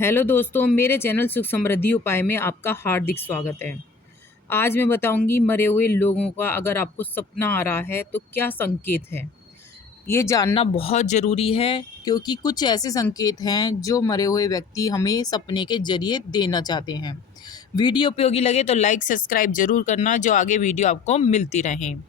Hello दोस्तों, मेरे channel सुख समृद्धि उपाय में आपका हार्दिक स्वागत है। आज मैं बताऊंगी मरे हुए लोगों का अगर आपको सपना आ रहा है तो क्या संकेत है। ये जानना बहुत ज़रूरी है क्योंकि कुछ ऐसे संकेत हैं जो मरे हुए व्यक्ति हमें सपने के जरिए देना चाहते हैं। वीडियो उपयोगी लगे तो लाइक सब्सक्राइब जरूर करना, जो आगे वीडियो आपको मिलती रहें।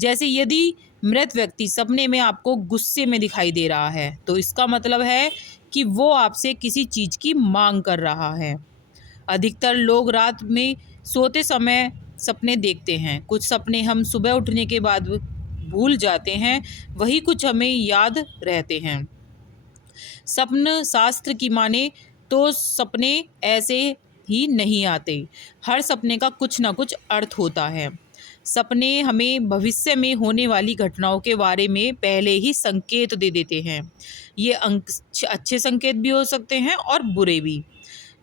जैसे यदि मृत व्यक्ति सपने में आपको गुस्से में दिखाई दे रहा है तो इसका मतलब है कि वो आपसे किसी चीज़ की मांग कर रहा है। अधिकतर लोग रात में सोते समय सपने देखते हैं। कुछ सपने हम सुबह उठने के बाद भूल जाते हैं, वही कुछ हमें याद रहते हैं। स्वप्न शास्त्र की माने तो सपने ऐसे ही नहीं आते। हर सपने का कुछ ना कुछ अर्थ होता है। सपने हमें भविष्य में होने वाली घटनाओं के बारे में पहले ही संकेत दे देते हैं। ये अच्छे संकेत भी हो सकते हैं और बुरे भी।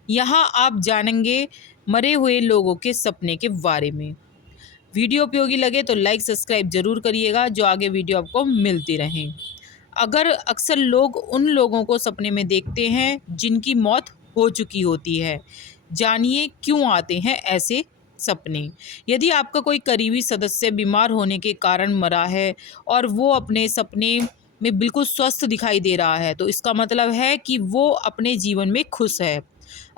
यहाँ आप जानेंगे मरे हुए लोगों के सपने के बारे में। वीडियो उपयोगी लगे तो लाइक सब्सक्राइब जरूर करिएगा, जो आगे वीडियो आपको मिलती रहें। अगर अक्सर लोग उन लोगों को सपने में देखते हैं जिनकी मौत हो चुकी होती है। जानिए क्यों आते हैं ऐसे सपने। यदि आपका कोई करीबी सदस्य बीमार होने के कारण मरा है और वो अपने सपने में बिल्कुल स्वस्थ दिखाई दे रहा है तो इसका मतलब है कि वो अपने जीवन में खुश है।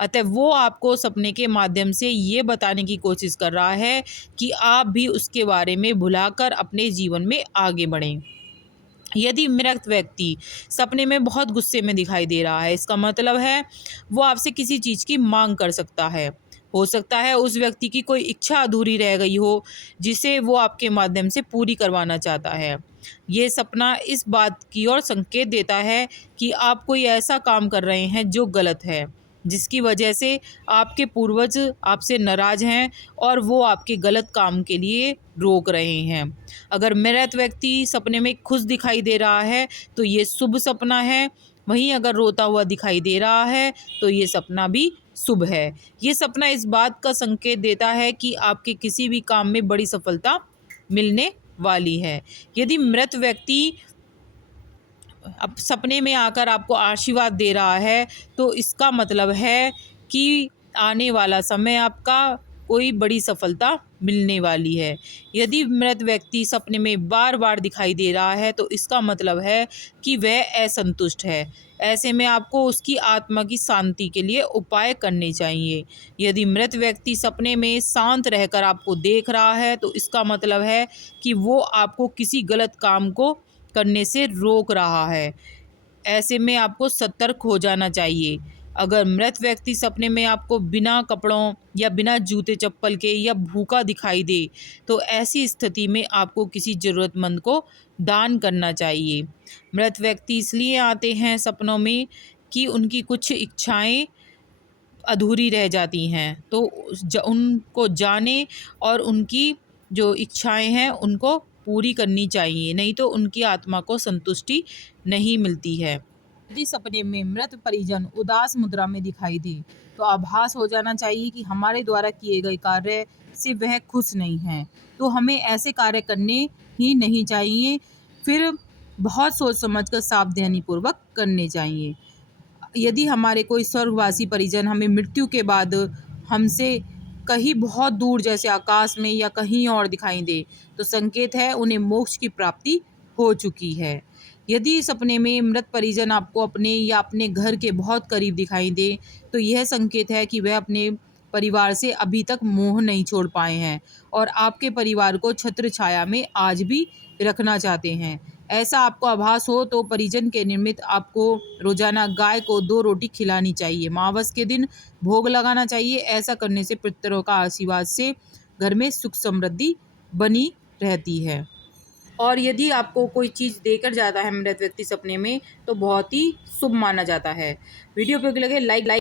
अतः वो आपको सपने के माध्यम से ये बताने की कोशिश कर रहा है कि आप भी उसके बारे में भुलाकर अपने जीवन में आगे बढ़ें। यदि मृत व्यक्ति सपने में बहुत गुस्से में दिखाई दे रहा है, इसका मतलब है वो आपसे किसी चीज़ की मांग कर सकता है। हो सकता है उस व्यक्ति की कोई इच्छा अधूरी रह गई हो जिसे वो आपके माध्यम से पूरी करवाना चाहता है। ये सपना इस बात की ओर संकेत देता है कि आप कोई ऐसा काम कर रहे हैं जो गलत है, जिसकी वजह से आपके पूर्वज आपसे नाराज़ हैं और वो आपके गलत काम के लिए रोक रहे हैं। अगर मृत व्यक्ति सपने में खुश दिखाई दे रहा है तो ये शुभ सपना है। वहीं अगर रोता हुआ दिखाई दे रहा है तो ये सपना भी शुभ है। ये सपना इस बात का संकेत देता है कि आपके किसी भी काम में बड़ी सफलता मिलने वाली है। यदि मृत व्यक्ति अब सपने में आकर आपको आशीर्वाद दे रहा है तो इसका मतलब है कि आने वाला समय आपका कोई बड़ी सफलता मिलने वाली है। यदि मृत व्यक्ति सपने में बार बार दिखाई दे रहा है तो इसका मतलब है कि वह असंतुष्ट है। ऐसे में आपको उसकी आत्मा की शांति के लिए उपाय करने चाहिए। यदि मृत व्यक्ति सपने में शांत रहकर आपको देख रहा है तो इसका मतलब है कि वो आपको किसी गलत काम को करने से रोक रहा है। ऐसे में आपको सतर्क हो जाना चाहिए। अगर मृत व्यक्ति सपने में आपको बिना कपड़ों या बिना जूते चप्पल के या भूखा दिखाई दे तो ऐसी स्थिति में आपको किसी ज़रूरतमंद को दान करना चाहिए। मृत व्यक्ति इसलिए आते हैं सपनों में कि उनकी कुछ इच्छाएं अधूरी रह जाती हैं, तो उनको जाने और उनकी जो इच्छाएं हैं उनको पूरी करनी चाहिए, नहीं तो उनकी आत्मा को संतुष्टि नहीं मिलती है। यदि सपने में मृत परिजन उदास मुद्रा में दिखाई दे तो आभास हो जाना चाहिए कि हमारे द्वारा किए गए कार्य से वह खुश नहीं है, तो हमें ऐसे कार्य करने ही नहीं चाहिए। फिर बहुत सोच समझकर सावधानी पूर्वक करने चाहिए। यदि हमारे कोई स्वर्गवासी परिजन हमें मृत्यु के बाद हमसे कहीं बहुत दूर जैसे आकाश में या कहीं और दिखाई दे तो संकेत है उन्हें मोक्ष की प्राप्ति हो चुकी है। यदि सपने में मृत परिजन आपको अपने या अपने घर के बहुत करीब दिखाई दे तो यह संकेत है कि वह अपने परिवार से अभी तक मोह नहीं छोड़ पाए हैं और आपके परिवार को छत्र छाया में आज भी रखना चाहते हैं। ऐसा आपको आभास हो तो परिजन के निमित्त आपको रोजाना गाय को 2 रोटी खिलानी चाहिए। अमावस के दिन भोग लगाना चाहिए। ऐसा करने से पितरों का आशीर्वाद से घर में सुख समृद्धि बनी रहती है। और यदि आपको कोई चीज़ देकर जाता है मृत व्यक्ति सपने में तो बहुत ही शुभ माना जाता है। वीडियो उपयोगी लगे लाइक